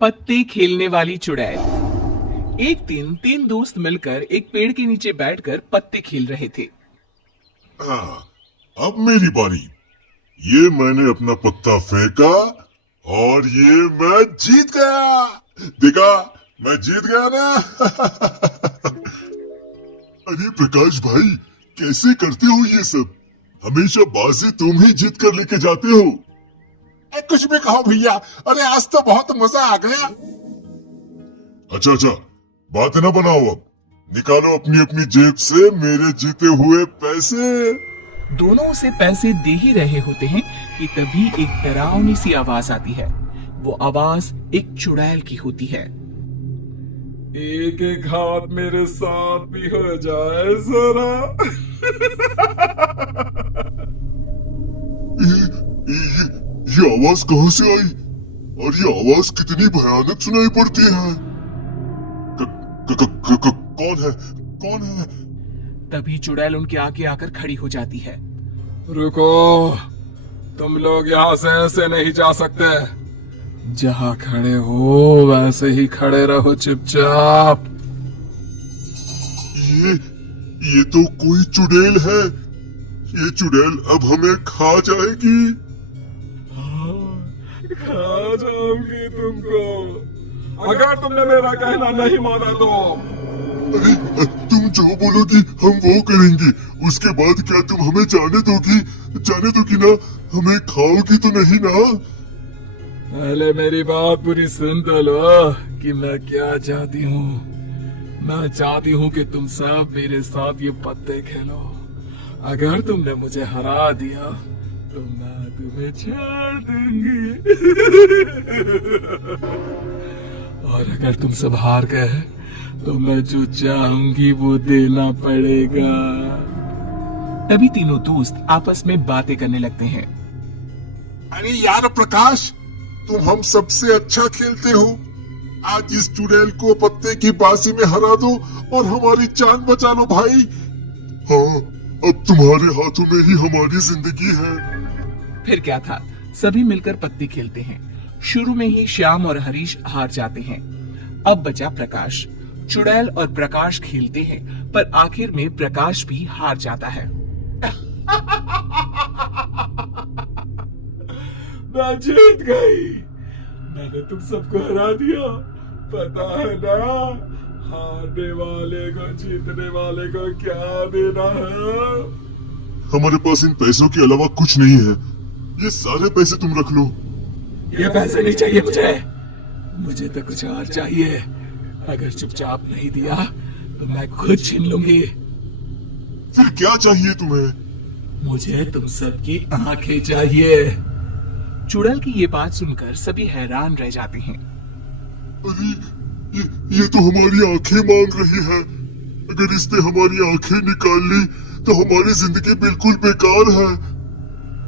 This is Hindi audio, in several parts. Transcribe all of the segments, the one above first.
पत्ते खेलने वाली चुड़ैल। एक दिन तीन दोस्त मिलकर एक पेड़ के नीचे बैठकर पत्ते खेल रहे थे। हाँ, अब मेरी बारी। ये मैंने अपना पत्ता फेंका और ये मैं जीत गया। देखा, मैं जीत गया ना। अरे प्रकाश भाई, कैसे करते हो ये सब? हमेशा बाजी तुम ही जीत कर लेके जाते हो। कुछ भी कहो भैया, अरे आज तो बहुत मजा आ गया। अच्छा, बात ना बनाओ, अब निकालो अपनी अपनी जेब से मेरे जीते हुए पैसे। दोनों उसे पैसे दे ही रहे होते हैं कि तभी एक डरावनी सी आवाज आती है। वो आवाज एक चुड़ैल की होती है। एक एक हाथ मेरे साथ भी हो जाए जरा। ये आवाज कहाँ से आई और ये आवाज कितनी भयानक सुनाई पड़ती है? कौन है? तभी चुड़ैल उनके आगे आकर खड़ी हो जाती है। रुको, तुम लोग यहाँ से ऐसे नहीं जा सकते। जहाँ खड़े हो वैसे ही खड़े रहो चुपचाप। ये तो कोई चुड़ैल है। ये चुड़ैल अब हमें खा जाएगी। खा जाऊंगी तुमको अगर तुमने मेरा कहना नहीं माना तो। अरे तुम जो बोलोगी हम वो करेंगे। उसके बाद क्या तुम हमें जाने दोगी ना? हमें खाओगी तो नहीं ना? पहले मेरी बात पूरी सुन तो लो कि मैं क्या चाहती हूँ। मैं चाहती हूँ कि तुम सब मेरे साथ ये पत्ते खेलो। अगर तुमने मुझे हरा दिया तो मैं तुम्हें छोड़ दूंगी। और अगर तुम सब हार गए तो मैं जो चाहूंगी वो देना पड़ेगा। तभी तीनों दोस्त आपस में बातें करने लगते हैं। अरे यार प्रकाश, तुम हम सबसे अच्छा खेलते हो। आज इस चुड़ैल को पत्ते की बाजी में हरा दो और हमारी जान बचा लो भाई। हाँ, अब तुम्हारे हाथों में ही हमारी जिंदगी है। फिर क्या था, सभी मिलकर पत्ते खेलते हैं। शुरू में ही श्याम और हरीश हार जाते हैं। अब बचा प्रकाश। चुड़ैल और प्रकाश खेलते हैं, पर आखिर में प्रकाश भी हार जाता है। मैं जीत गई। मैंने तुम सबको हरा दिया। पता है ना, हारने वाले को जीतने वाले को क्या देना है? हमारे पास इन पैसों के अलावा कुछ नहीं है। ये सारे पैसे तुम रख लो। ये पैसे नहीं चाहिए मुझे तो कुछ और चाहिए। अगर चुपचाप नहीं दिया तो मैं खुद छीन लूंगी। फिर क्या चाहिए तुम्हें? मुझे तुम सबकी आंखें चाहिए। चुड़ैल की ये बात सुनकर सभी हैरान रह जाते हैं। अरे ये तो हमारी आंखें मांग रही है। अगर इसने हमारी आंखें निकाल ली तो हमारी जिंदगी बिल्कुल बेकार है।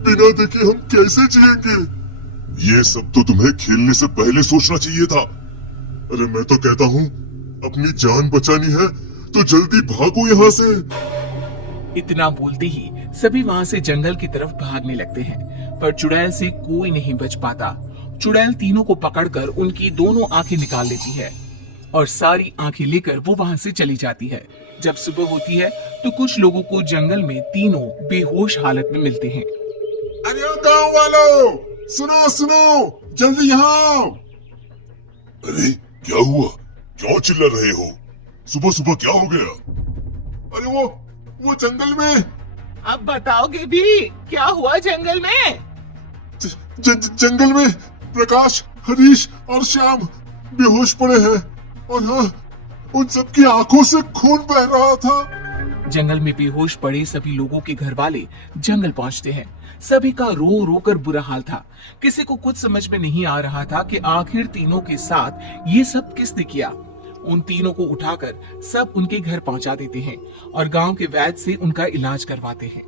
बिना देखे हम कैसे जिएंगे? ये सब तो तुम्हें खेलने से पहले सोचना चाहिए था। अरे मैं तो कहता हूँ, अपनी जान बचानी है तो जल्दी भागो यहाँ से। इतना बोलते ही सभी वहाँ से जंगल की तरफ भागने लगते हैं, पर चुड़ैल से कोई नहीं बच पाता। चुड़ैल तीनों को पकड़कर उनकी दोनों आंखें निकाल लेती है और सारी आंखें लेकर वो वहाँ से चली जाती है। जब सुबह होती है तो कुछ लोगों को जंगल में तीनों बेहोश हालत में मिलते हैं। अरे ओ गाँव वालों, सुनो, जल्दी यहाँ आओ। अरे क्या हुआ? क्यों चिल्ला रहे हो? सुबह सुबह क्या हो गया? अरे वो जंगल में। अब बताओगे भी क्या हुआ जंगल में? जंगल में प्रकाश, हरीश और श्याम बेहोश पड़े हैं और हाँ, उन सबकी आंखों से खून बह रहा था। जंगल में बेहोश पड़े सभी लोगों के घर वाले जंगल पहुंचते हैं। सभी का रो रो कर बुरा हाल था। किसी को कुछ समझ में नहीं आ रहा था कि आखिर तीनों के साथ ये सब किसने किया। उन तीनों को उठाकर सब उनके घर पहुंचा देते हैं और गांव के वैद्य से उनका इलाज करवाते हैं।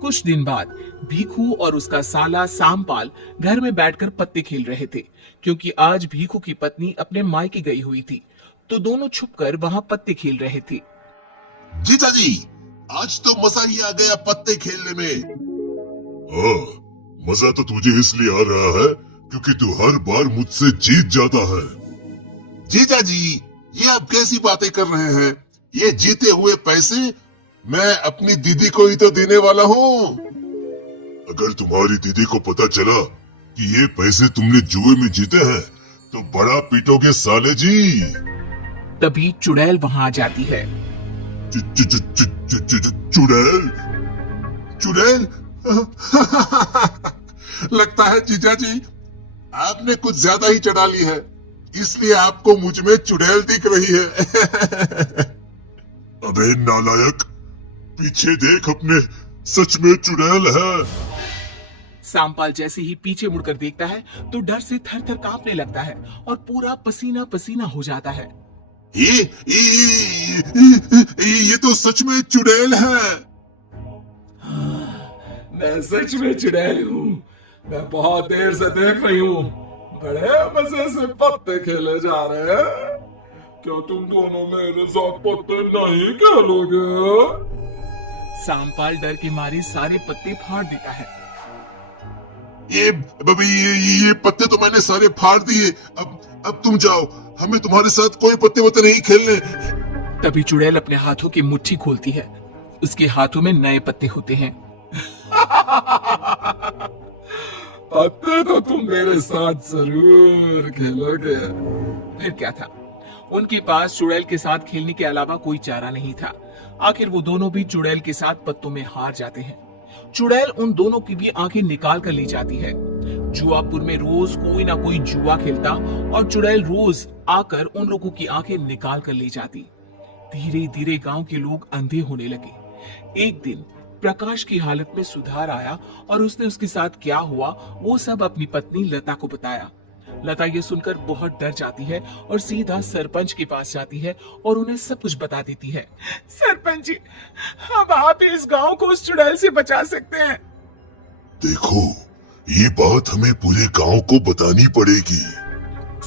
कुछ दिन बाद भीखू और उसका साला सामपाल घर में बैठकर पत्ते खेल रहे थे, क्योंकि आज भीखू की पत्नी अपने मायके गई हुई थी, तो दोनों छुपकर वहां पत्ते खेल रहे थे। जीजा जी, आज तो मजा ही आ गया पत्ते खेलने में। हाँ, मजा तो तुझे इसलिए आ रहा है क्योंकि तू हर बार मुझसे जीत जाता है। जीजा जी, ये आप कैसी बातें कर रहे हैं? ये जीते हुए पैसे मैं अपनी दीदी को ही तो देने वाला हूँ। अगर तुम्हारी दीदी को पता चला कि ये पैसे तुमने जुए में जीते हैं तो बड़ा पीटोगे साले जी। तभी चुड़ैल वहां आ जाती है। चुड़ैल, चुड़ैल। लगता है जीजा जी आपने कुछ ज्यादा ही चढ़ा ली है, इसलिए आपको मुझ में चुड़ैल दिख रही है। अबे नालायक, पीछे देख अपने, सच में चुड़ैल है। सांपाल जैसे ही पीछे मुड़कर देखता है तो डर से थर थर कांपने लगता है और पूरा पसीना पसीना हो जाता है। ये तो सच में चुड़ैल है। मैं सच में चुड़ैल हूँ। मैं बहुत देर से देख रही हूँ, बड़े मजे से पत्ते खेले जा रहे हैं। क्या तुम दोनों मेरे साथ पत्ते नहीं खेलोगे? सांपाल डर के मारे सारे पत्ते फाड़ देता है। ये पत्ते तो मैंने सारे फाड़ दिए। अब तुम जाओ, हमें तुम्हारे साथ कोई पत्ते वत्ते नहीं खेलने। तभी चुड़ैल अपने हाथों की मुट्ठी खोलती है। उसके हाथों में नए पत्ते होते हैं। पत्ते तो तुम मेरे साथ जरूर खेलोगे। फिर क्या था, उनके पास चुड़ैल के साथ खेलने के अलावा कोई चारा नहीं था। आखिर वो दोनों भी चुड़ैल के साथ पत्तों में हार जाते हैं। चुड़ैल उन दोनों की भी आंखें निकाल कर ले जाती है। जुआपुर में रोज कोई ना कोई जुआ खेलता और चुड़ैल रोज आकर उन लोगों की आंखें निकाल कर ले जाती। धीरे धीरे गांव के लोग अंधे होने लगे। एक दिन प्रकाश की हालत में सुधार आया और उसने उसके साथ क्या हुआ वो सब अपनी पत्नी लता को बताया। लता ये सुनकर बहुत डर जाती है और सीधा सरपंच के पास जाती है और उन्हें सब कुछ बता देती है। सरपंच जी, अब आप इस गांव को उस चुड़ैल से बचा सकते हैं। देखो, ये बात हमें पूरे गांव को बतानी पड़ेगी।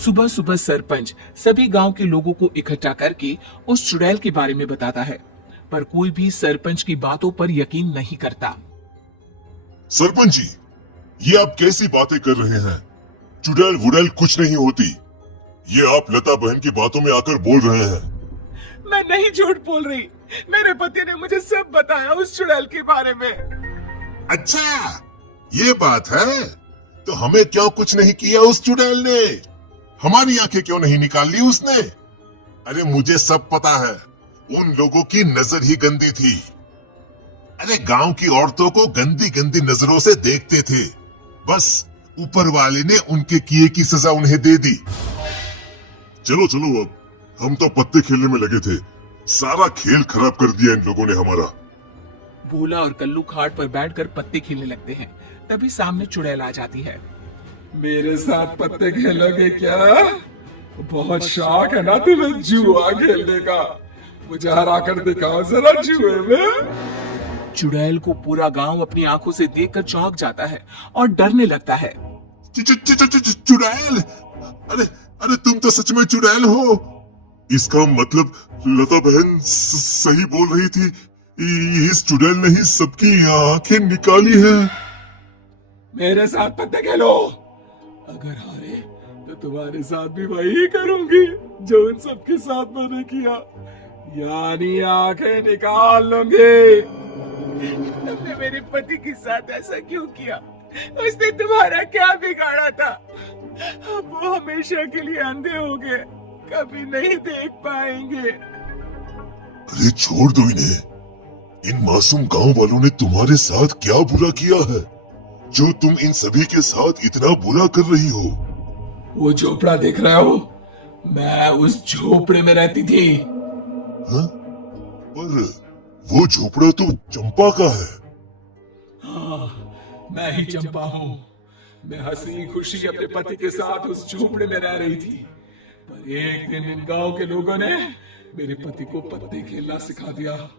सुबह सुबह सरपंच सभी गांव के लोगों को इकट्ठा करके उस चुड़ैल के बारे में बताता है, पर कोई भी सरपंच की बातों पर यकीन नहीं करता। सरपंच जी, ये आप कैसी बातें कर रहे हैं? चुड़ैल वुड़ैल कुछ नहीं होती। ये आप लता बहन की बातों में आकर बोल रहे हैं। मैं नहीं झूठ बोल रही, मेरे पति ने मुझे सब बताया उस चुड़ैल के बारे में। अच्छा, ये बात है, तो हमें क्यों कुछ नहीं किया उस चुड़ैल ने? हमारी आंखें क्यों नहीं निकाल ली उसने? अरे मुझे सब पता है, उन लोगों की नजर ही गंदी थी। अरे गांव की औरतों को गंदी गंदी नजरों से देखते थे, बस ऊपर वाले ने उनके किए की सजा उन्हें दे दी। चलो चलो, अब हम तो पत्ते खेलने में लगे थे, सारा खेल खराब कर दिया इन लोगों ने हमारा। भोला और कल्लू खाट पर बैठकर पत्ते खेलने लगते हैं। तभी सामने चुड़ैल आ जाती है। मेरे साथ पत्ते खेलोगे क्या? बहुत शौक है ना तुम्हें जुआ खेलने का? मुझे हरा कर दिखाओ जरा जुए में। चुड़ैल को पूरा गांव अपनी आंखों से देखकर चौंक जाता है और डरने लगता है। चुड़ैल? अरे अरे, तुम तो सच में चुड़ैल हो। इसका मतलब लता बहन सही बोल रही थी, इस चुड़ैल ने ही सबकी आंखें निकाली है। मेरे साथ पत्ते खेलो, अगर हारे तो तुम्हारे साथ भी वही करूंगी जो उन सबके साथ मैंने किया, यानी आंखें निकाल लूंगी। तुमने मेरे पति के साथ ऐसा क्यों किया? उसने तुम्हारा क्या बिगाड़ा था? अब वो हमेशा के लिए अंधे हो गए, कभी नहीं देख पाएंगे। अरे छोड़ दो इन्हें। इन मासूम गांव वालों ने तुम्हारे साथ क्या बुरा किया है जो तुम इन सभी के साथ इतना बुरा कर रही हो? वो झोपड़ा देख रहे हो? मैं उस झोपड़े में रहती थी। हाँ? पर वो झोपड़ा तो चंपा का है। हाँ, मैं ही चंपा हूँ। मैं हंसी खुशी अपने पति के साथ उस झोपड़े में रह रही थी, पर एक दिन इन गांव के लोगों ने मेरे पति को पत्ते खेलना सिखा दिया।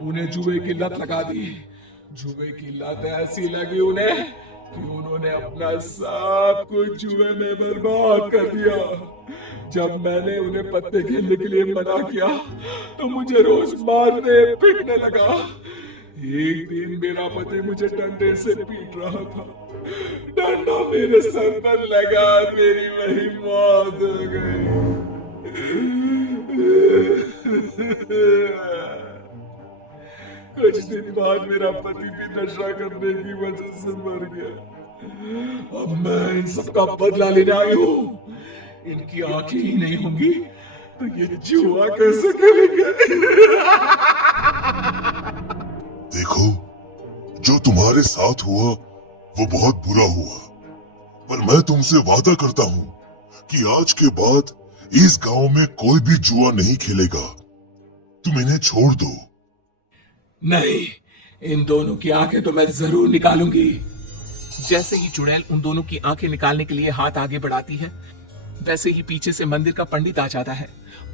उन्हें जुए की लत लगा दी। जुए की लत ऐसी लगी उन्हें कि उन्होंने अपना सब कुछ जुए में बर्बाद कर दिया। जब मैंने उन्हें पत्ते खेलने के लिए मना किया तो मुझे रोज मारने पीटने लगा। एक दिन मेरा पति मुझे डंडे से पीट रहा था। डंडा मेरे सर पर लगा, मेरी वही मौत हो गई। कुछ दिन बाद मेरा पति भी नशा करने की वजह से मर गया। अब मैं इन सबका बदला लेने आई हूँ। इनकी आंखें ही नहीं होंगी तो ये जुआ कैसे खेलेंगे? देखो, जो तुम्हारे साथ हुआ वो बहुत बुरा हुआ, पर मैं तुमसे वादा करता हूँ कि आज के बाद इस गांव में कोई भी जुआ नहीं खेलेगा। तुम इन्हें छोड़ दो। नहीं, इन दोनों की आंखें तो मैं जरूर निकालूंगी। जैसे ही चुड़ैल उन दोनों की आंखें निकालने के लिए हाथ आगे बढ़ाती है, वैसे ही पीछे से मंदिर का पंडित आ जाता है।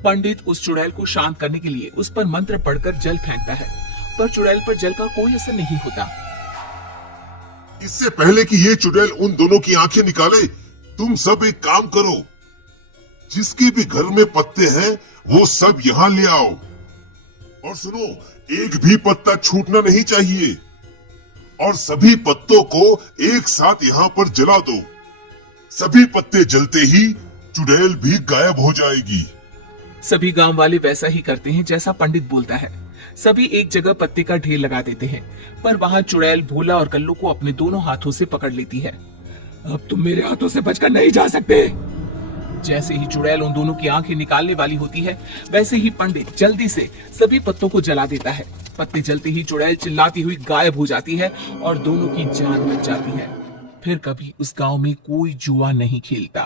पंडित उस चुड़ैल को शांत करने के लिए उस पर मंत्र पढ़कर जल फेंकता है, पर चुड़ैल पर जल का कोई असर नहीं होता। इससे पहले कि ये चुड़ैल उन दोनों की आंखें निकाले, तुम सब एक काम करो। जिसके भी घर में पत्ते हैं वो सब यहाँ ले आओ। और सुनो, एक भी पत्ता छूटना नहीं चाहिए और सभी पत्तों को एक साथ यहाँ पर जला दो। सभी पत्ते जलते ही चुड़ैल भी गायब हो जाएगी। सभी गांव वाले वैसा ही करते हैं जैसा पंडित बोलता है। सभी एक जगह पत्ते का ढेर लगा देते हैं, पर वहां चुड़ैल भोला और कल्लू को अपने दोनों हाथों से पकड़ लेती है। अब तुम मेरे हाथों से बचकर नहीं जा सकते। जैसे ही चुड़ैल उन दोनों की आंखें निकालने वाली होती है, वैसे ही पंडित जल्दी से सभी पत्तों को जला देता है। पत्ते जलते ही चुड़ैल चिल्लाती हुई गायब हो जाती है और दोनों की जान बच जाती है। फिर कभी उस गांव में कोई जुआ नहीं खेलता।